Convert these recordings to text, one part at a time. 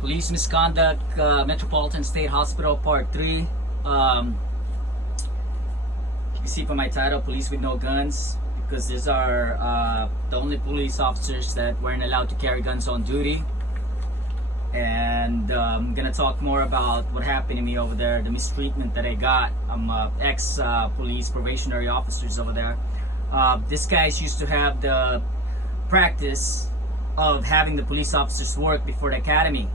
Police Misconduct, Metropolitan State Hospital, Part 3. You can see from my title, Police with No Guns, because these are the only police officers that weren't allowed to carry guns on duty. And I'm gonna talk more about what happened to me over there, the mistreatment that I got. I'm ex-police probationary officers over there. These guys used to have the practice of having the police officers work before the academy.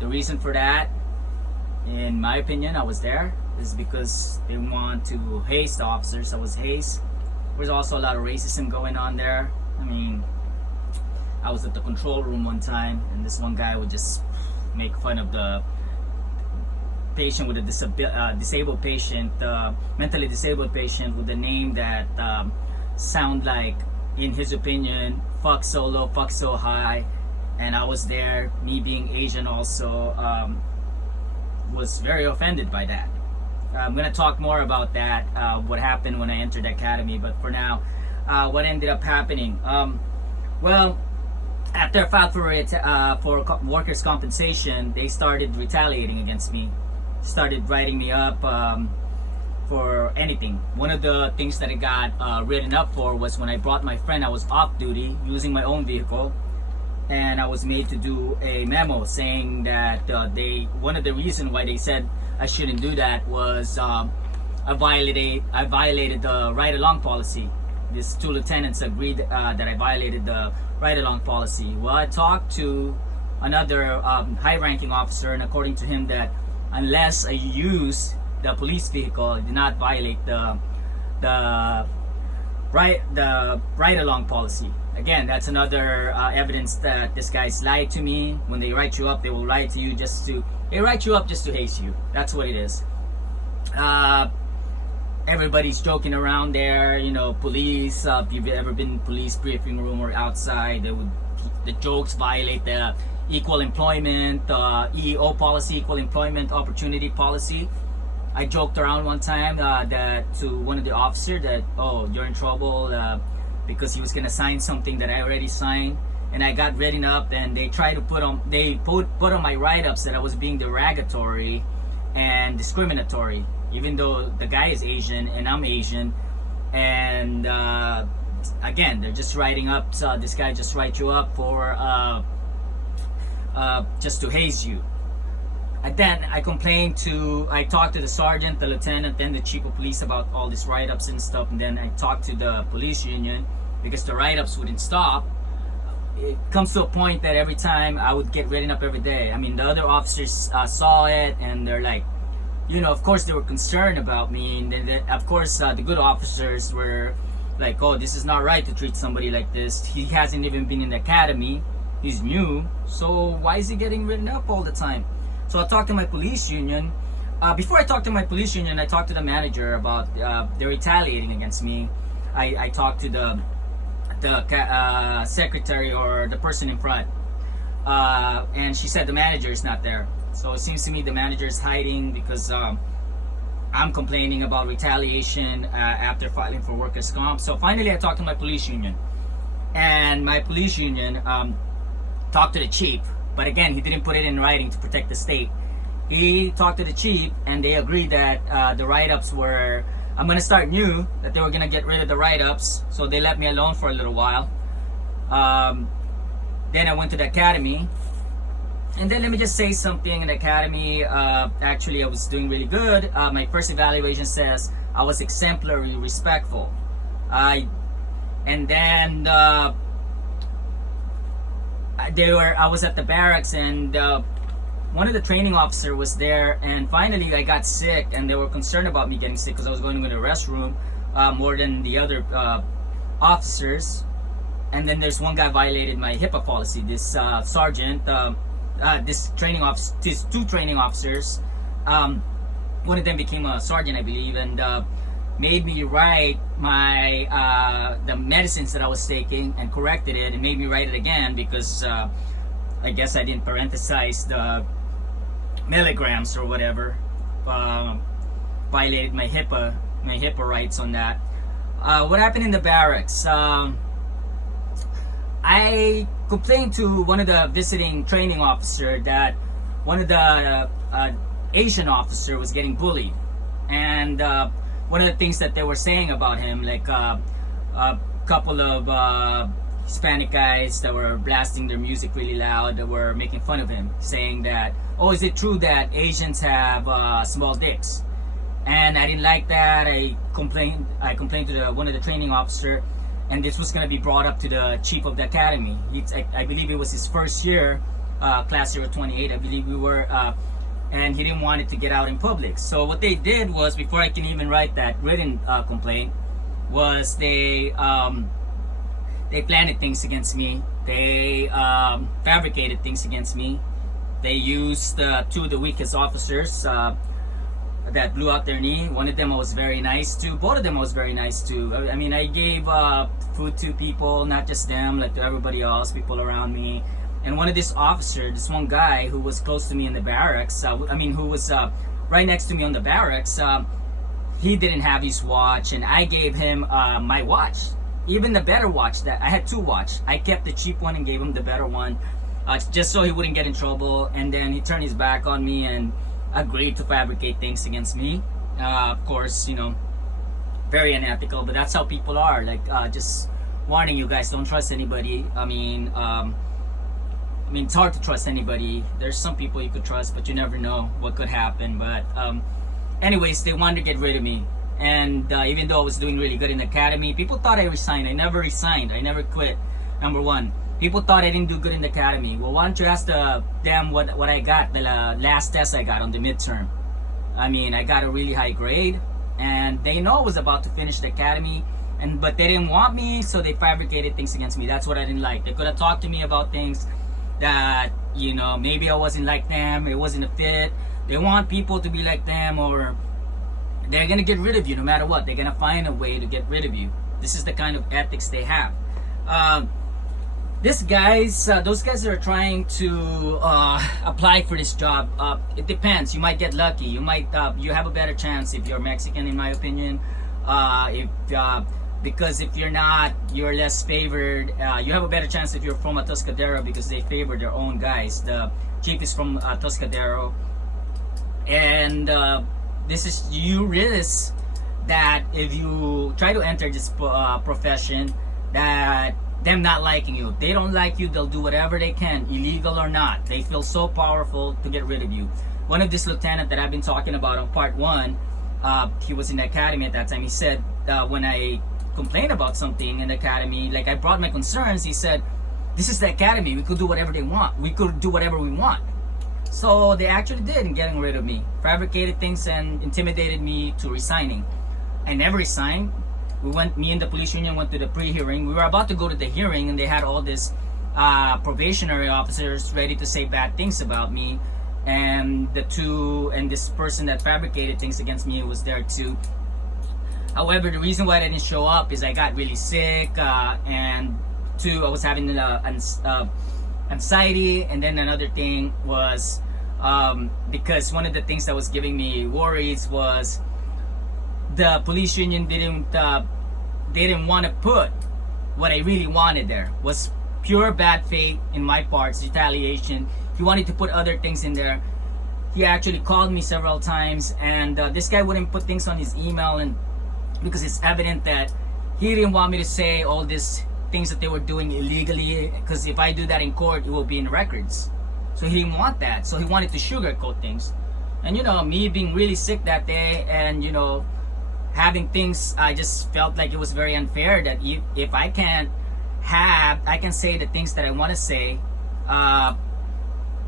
The reason for that, in my opinion, I was there, is because they want to haze the officers. I was hazed. There's also a lot of racism going on there. I mean, I was at the control room one time, and this one guy would just make fun of the patient with a disabled patient, mentally disabled patient, with a name that sound like, in his opinion, fuck so low, fuck so high. And I was there, me being Asian also, was very offended by that. I'm going to talk more about that, what happened when I entered the academy. But for now, what ended up happening? Well, after I filed for workers' compensation, they started retaliating against me. Started writing me up for anything. One of the things that I got written up for was when I brought my friend. I was off duty using my own vehicle, and I was made to do a memo saying that one of the reasons why they said I shouldn't do that was I violated the ride along policy. These two lieutenants agreed that I violated the ride along policy. Well, I talked to another high ranking officer, and according to him, that unless I use the police vehicle, I did not violate the ride along policy. Again, that's another evidence that this guy's lied to me. When they write you up, they will lie to you they write you up just to hate you. That's what it is. Everybody's joking around there, you know, police. If you've ever been in police briefing room or outside, the jokes violate the equal employment, EEO policy, equal employment opportunity policy. I joked around one time that to one of the officers that, oh, you're in trouble because he was gonna sign something that I already signed, and I got written up, and they tried to put on my write-ups that I was being derogatory and discriminatory, even though the guy is Asian and I'm Asian. And again, they're just writing up. This guy just write you up for just to haze you. And then I talked to the sergeant, the lieutenant, and the chief of police about all these write-ups and stuff. And then I talked to the police union because the write-ups wouldn't stop. It comes to a point that every time I would get written up every day. I mean, the other officers saw it, and they're like, you know, of course they were concerned about me. And then, of course, the good officers were like, oh, this is not right to treat somebody like this. He hasn't even been in the academy. He's new. So why is he getting written up all the time? So I talked to my police union. Before I talked to my police union, I talked to the manager about they're retaliating against me. I talked to the secretary or the person in front, and she said the manager is not there. So it seems to me the manager is hiding because I'm complaining about retaliation after filing for workers' comp. So finally I talked to my police union, and my police union talked to the chief. But again, he didn't put it in writing to protect the state. He talked to the chief, and they agreed that the write-ups were, I'm going to start new, that they were going to get rid of the write-ups. So they let me alone for a little while. Then I went to the academy. And then let me just say something. In the academy, actually I was doing really good. My first evaluation says I was exemplary respectful. And then I was at the barracks, and one of the training officer was there, and finally I got sick, and they were concerned about me getting sick because I was going to the restroom more than the other officers. And then there's one guy violated my HIPAA policy. This sergeant, these two training officers, one of them became a sergeant, I believe, and made me write the medicines that I was taking, and corrected it and made me write it again because I guess I didn't parenthesize the milligrams or whatever. Violated my HIPAA rights on that. What happened in the barracks? I complained to one of the visiting training officer that one of the Asian officer was getting bullied, and one of the things that they were saying about him, like a couple of Hispanic guys that were blasting their music really loud, that were making fun of him, saying that, oh, is it true that Asians have small dicks? And I didn't like that. I complained to one of the training officer, and this was going to be brought up to the chief of the academy. I believe it was his first year, class 028, I believe we were, and he didn't want it to get out in public. So what they did was, before I can even write that written complaint, was they planted things against me. They fabricated things against me. They used two of the weakest officers that blew out their knee. One of them I was very nice to. Both of them I was very nice to. I mean, I gave food to people, not just them, like to everybody else, people around me. And one of this officer, this one guy who was close to me in the barracks, who was right next to me on the barracks, he didn't have his watch, and I gave him my watch. Even the better watch, that I had two watch. I kept the cheap one and gave him the better one, just so he wouldn't get in trouble. And then he turned his back on me and agreed to fabricate things against me. Of course, very unethical, but that's how people are. Like, just warning you guys, don't trust anybody. I mean, it's hard to trust anybody. There's some people you could trust, but you never know what could happen. But anyways, they wanted to get rid of me. And even though I was doing really good in the academy, people thought I resigned. I never resigned. I never quit. Number one. People thought I didn't do good in the academy. Well, why don't you ask them what I got, the last test I got on the midterm. I mean, I got a really high grade, and they know I was about to finish the academy, but they didn't want me, so they fabricated things against me. That's what I didn't like. They could have talked to me about things that, maybe I wasn't like them, it wasn't a fit. They want people to be like them, or they're gonna get rid of you no matter what. They're gonna find a way to get rid of you. This is the kind of ethics they have. Those guys that are trying to apply for this job, it depends. You might get lucky. You have a better chance if you're Mexican, in my opinion. Because if you're not, you're less favored. You have a better chance if you're from a Tuscadero, because they favor their own guys. The chief is from Tuscadero, and you risk that if you try to enter this profession, that them not liking you. If they don't like you, they'll do whatever they can, illegal or not. They feel so powerful to get rid of you. One of this lieutenant that I've been talking about on part 1, he was in the academy at that time. He said, when I complained about something in the academy, like I brought my concerns, he said, this is the academy, we could do whatever they want. We could do whatever we want. So they actually did in getting rid of me. Fabricated things and intimidated me to resigning. I never resigned. Me and the police union went to the pre-hearing. We were about to go to the hearing, and they had all this probationary officers ready to say bad things about me. And this person that fabricated things against me was there too. However, the reason why I didn't show up is I got really sick, and two, I was having anxiety, and then another thing was because one of the things that was giving me worries was the police union didn't want to put what I really wanted there. Was pure bad faith in my parts, retaliation. He wanted to put other things in there. He actually called me several times, and this guy wouldn't put things on his email, and because it's evident that he didn't want me to say all these things that they were doing illegally, because if I do that in court, it will be in records. So he didn't want that. So he wanted to sugarcoat things. And me being really sick that day, and having things, I just felt like it was very unfair that if I can say the things that I want to say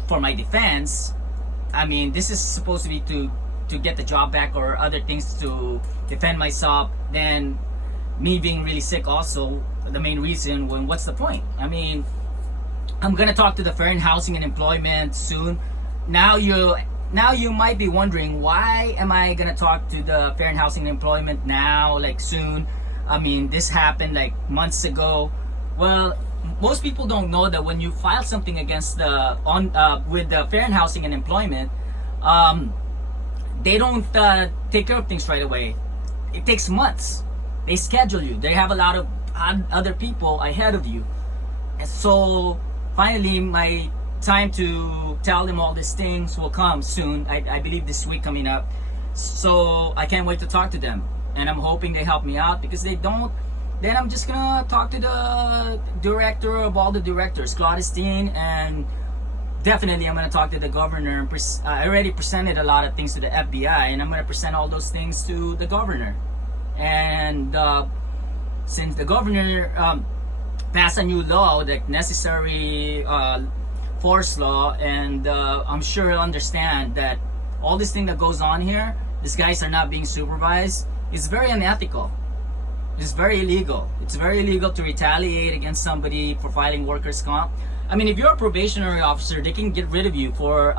for my defense. I mean, this is supposed to be to get the job back or other things to defend myself. Then me being really sick also the main reason. What's the point? I mean, I'm gonna talk to the Fair Housing and Employment soon. Now you might be wondering, why am I gonna talk to the Fair Housing and Employment now, like soon? I mean, this happened like months ago. Well, most people don't know that when you file something against with the Fair Housing and Employment, they don't take care of things right away. It takes months. They schedule you. They have a lot of other people ahead of you. And so finally, my time to tell them all these things will come soon. I believe this week coming up. So I can't wait to talk to them. And I'm hoping they help me out, because they don't, then I'm just gonna talk to the director of all the directors, Claudestine, and definitely I'm gonna talk to the governor. And I already presented a lot of things to the FBI, and I'm gonna present all those things to the governor. And since the governor passed a new law, the necessary force law, and I'm sure he'll understand that all this thing that goes on here, these guys are not being supervised. It's very unethical. It's very illegal. It's very illegal to retaliate against somebody for filing workers' comp. I mean, if you're a probationary officer, they can get rid of you for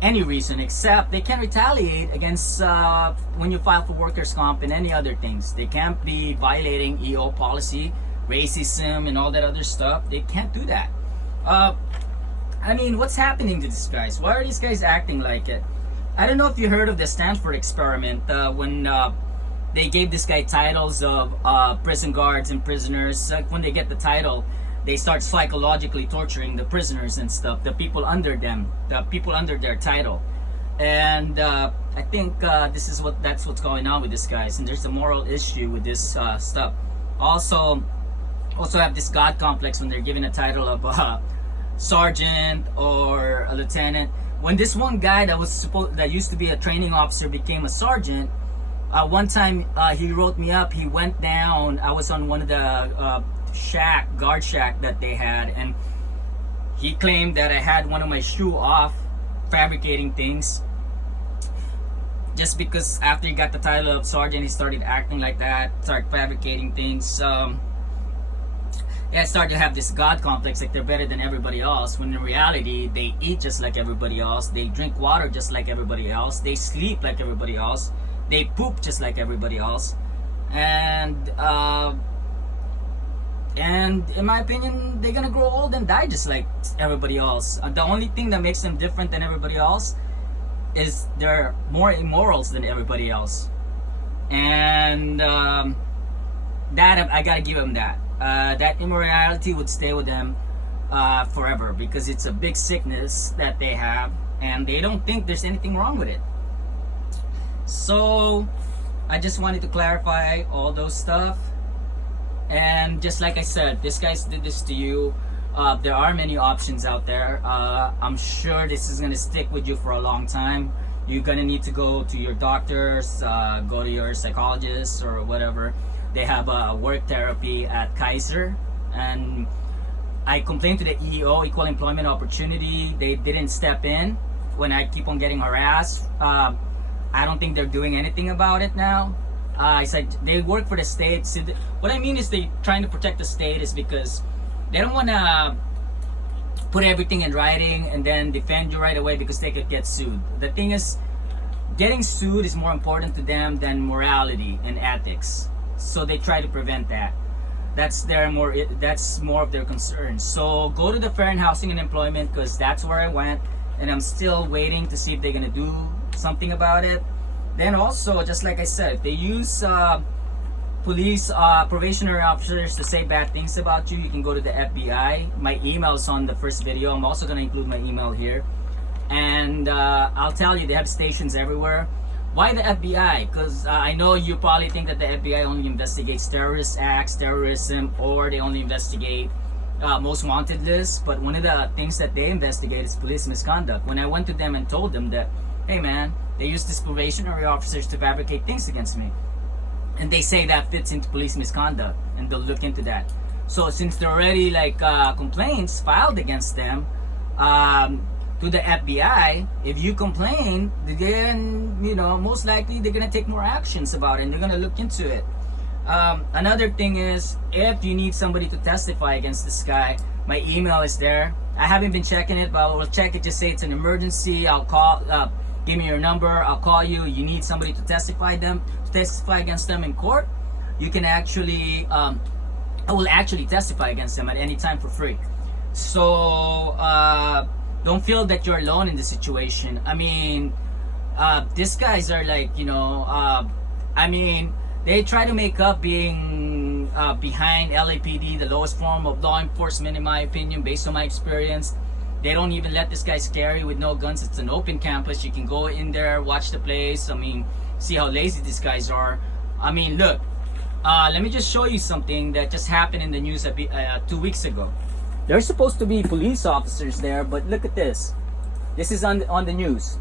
any reason, except they can retaliate against when you file for workers' comp and any other things. They can't be violating EO policy, racism, and all that other stuff. They can't do that. I mean, what's happening to these guys? Why are these guys acting like it? I don't know if you heard of the Stanford experiment when they gave this guy titles of prison guards and prisoners. When they get the title, they start psychologically torturing the prisoners and stuff, the people under them, the people under their title. And I think that's what's going on with these guys. And there's a moral issue with this stuff. Also have this God complex when they're given a title of sergeant or a lieutenant. When this one guy that used to be a training officer became a sergeant, one time he wrote me up. He went down. I was on one of the guard shack that they had, and he claimed that I had one of my shoe off, fabricating things. Just because after he got the title of sergeant, he started acting like that, started fabricating things. Started to have this God complex, like they're better than everybody else, when in reality they eat just like everybody else, they drink water just like everybody else, they sleep like everybody else, they poop just like everybody else. And in my opinion, they're gonna grow old and die just like everybody else. The only thing that makes them different than everybody else is they're more immorals than everybody else. And that I gotta give them that. That immorality would stay with them forever, because it's a big sickness that they have, and they don't think there's anything wrong with it. So I just wanted to clarify all those stuff. And just like I said, this guys did this to you. There are many options out there. I'm sure this is gonna stick with you for a long time. You're gonna need to go to your doctors, go to your psychologist or whatever. They have a work therapy at Kaiser, and I complained to the EEO, Equal Employment Opportunity. They didn't step in when I keep on getting harassed. I don't think they're doing anything about it now. I said they work for the state. So what I mean is they trying to protect the state is because they don't want to put everything in writing and then defend you right away because they could get sued. The thing is, getting sued is more important to them than morality and ethics. So they try to prevent that. That's more of their concern. So go to the Fair and Housing and Employment, because that's where I went, and I'm still waiting to see if they're gonna do something about it. Then also, just like I said, if they use police probationary officers to say bad things about you, you can go to the FBI. My email's on the first video. I'm also gonna include my email here, and I'll tell you, they have stations everywhere. Why the FBI? Because I know you probably think that the FBI only investigates terrorist acts, terrorism, or they only investigate most wanted lists. But one of the things that they investigate is police misconduct. When I went to them and told them that, hey man, they use these probationary officers to fabricate things against me, and they say that fits into police misconduct, and they'll look into that. So since there are already complaints filed against them, to the FBI, if you complain, then most likely they're gonna take more actions about it, and they're gonna look into it. Another thing is, if you need somebody to testify against this guy, my email is there. I haven't been checking it, but we'll check it. Just say it's an emergency. I'll call. Give me your number. I'll call you. You need somebody to testify against them in court. You can actually, I will actually testify against them at any time for free. So. Don't feel that you're alone in the situation. I mean, these guys are they try to make up being behind LAPD, the lowest form of law enforcement in my opinion, based on my experience. They don't even let this guy carry with no guns. It's an open campus. You can go in there, watch the place. I mean, see how lazy these guys are. I mean, look, let me just show you something that just happened in the news 2 weeks ago. There's supposed to be police officers there, but look at this. This is on the news.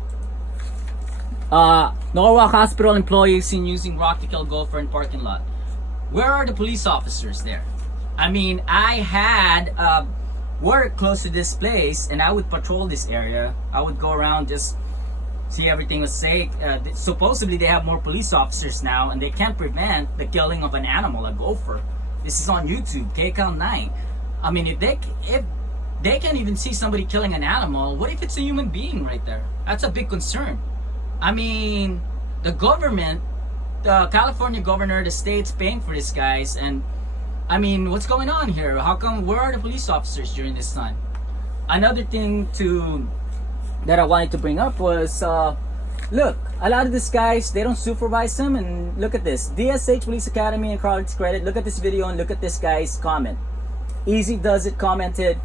Norwalk Hospital employees seen using rock to kill gopher in parking lot. Where are the police officers there? I mean, I had work close to this place, and I would patrol this area. I would go around, just see everything was safe. Supposedly they have more police officers now, and they can't prevent the killing of an animal, a gopher. This is on YouTube, KCAL 9. I mean, if they can't even see somebody killing an animal, what if it's a human being right there? That's a big concern. I mean, the government, the California governor, the state's paying for these guys, and I mean, what's going on here? How come, where are the police officers during this time? Another thing that I wanted to bring up was, look, a lot of these guys, they don't supervise them, and look at this. DSH Police Academy and Crowd's credit, look at this video and look at this guy's comment. Easy Does It commented,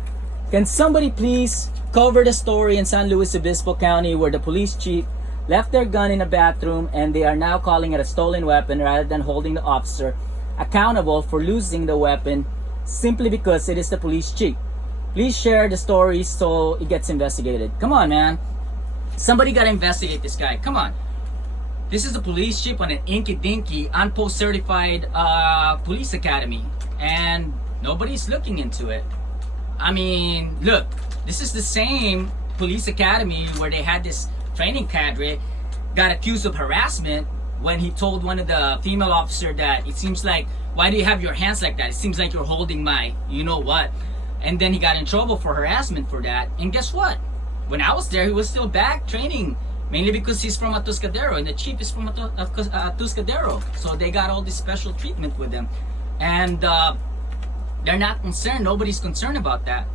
can somebody please cover the story in San Luis Obispo County where the police chief left their gun in a bathroom and they are now calling it a stolen weapon rather than holding the officer accountable for losing the weapon simply because it is the police chief. Please share the story so it gets investigated. Come on, man. Somebody gotta investigate this guy. Come on. This is the police chief on an inky-dinky, unpost certified police academy, and nobody's looking into it. I mean, look, this is the same police academy where they had this training cadre got accused of harassment when he told one of the female officer that it seems like, why do you have your hands like that? It seems like you're holding my, you know what? And then he got in trouble for harassment for that. And guess what? When I was there, he was still back training, mainly because he's from Atuscadero and the chief is from Atuscadero. So they got all this special treatment with them. And they're not concerned. Nobody's concerned about that.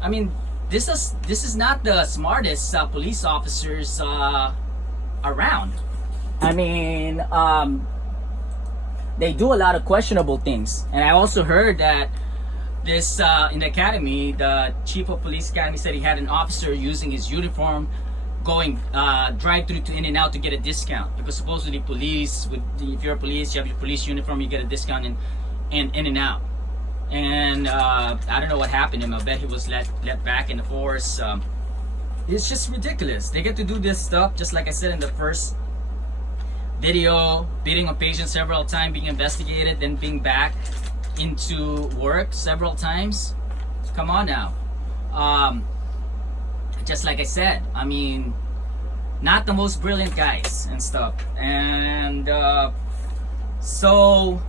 I mean, this is not the smartest police officers around. I mean, they do a lot of questionable things. And I also heard that this in the academy, the chief of police academy said he had an officer using his uniform going drive-through to In-N-Out to get a discount, because supposedly police, if you're a police, you have your police uniform, you get a discount in In-N-Out. And I don't know what happened to him. I bet he was let back in the force. It's just ridiculous. They get to do this stuff, just like I said in the first video, beating on patients several times, being investigated, then being back into work several times. Come on now. Just like I said, I mean, not the most brilliant guys and stuff. And so,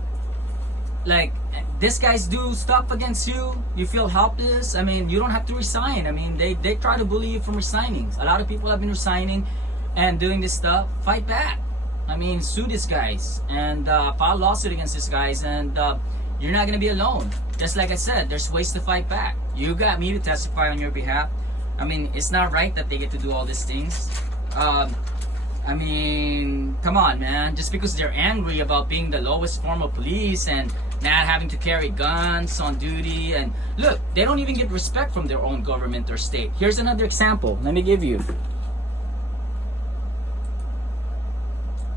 like, these guys do stuff against you, you feel helpless. I mean, you don't have to resign. I mean, they try to bully you from resigning. A lot of people have been resigning and doing this stuff. Fight back. I mean, sue these guys and file a lawsuit against these guys, and you're not gonna be alone. Just like I said, there's ways to fight back. You got me to testify on your behalf. I mean, it's not right that they get to do all these things. I mean, come on, man. Just because they're angry about being the lowest form of police and not having to carry guns on duty, and look, they don't even get respect from their own government or state. Here's another example. Let me give you.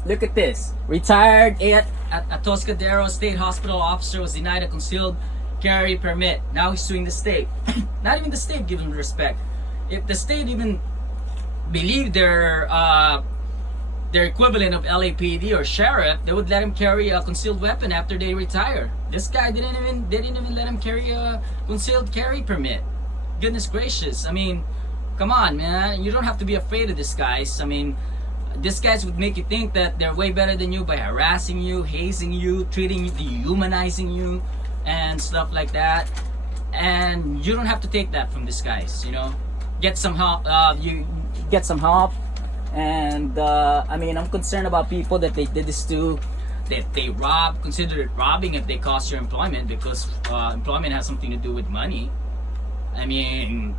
Look at this. Retired at Atuscadero State Hospital officer was denied a concealed carry permit. Now he's suing the state. Not even the state gives him respect. If the state even believed their equivalent of LAPD or sheriff, they would let him carry a concealed weapon after they retire. This guy didn't even let him carry a concealed carry permit. Goodness gracious. I mean, come on, man. You don't have to be afraid of these guys. I mean, these guys would make you think that they're way better than you by harassing you, hazing you, treating you, dehumanizing you, and stuff like that. And you don't have to take that from these guys, you know. Get some help. You get some help. And I mean, I'm concerned about people that they did this to, that they rob, consider it robbing if they cost your employment, because employment has something to do with money. I mean,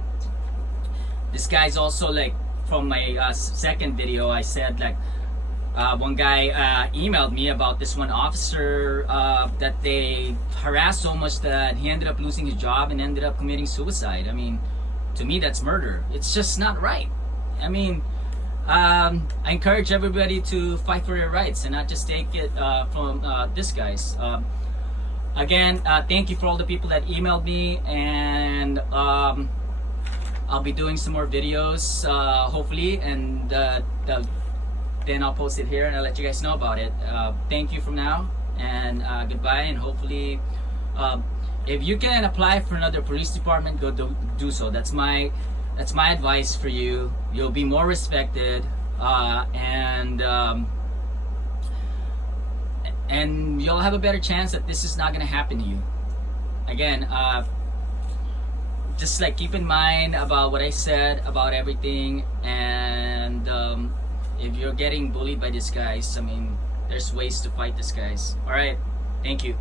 this guy's also like, from my second video, I said like, One guy emailed me about this one officer that they harassed so much that he ended up losing his job and ended up committing suicide. I mean, to me, that's murder. It's just not right. I mean, I encourage everybody to fight for their rights and not just take it from this guy's. Again, thank you for all the people that emailed me, and I'll be doing some more videos hopefully, and then I'll post it here and I'll let you guys know about it. Thank you from now, and goodbye, and hopefully if you can apply for another police department, go do so. That's my advice for you. You'll be more respected, and you'll have a better chance that this is not going to happen to you again. Just like keep in mind about what I said about everything, and if you're getting bullied by these guys, I mean, there's ways to fight these guys. All right, thank you.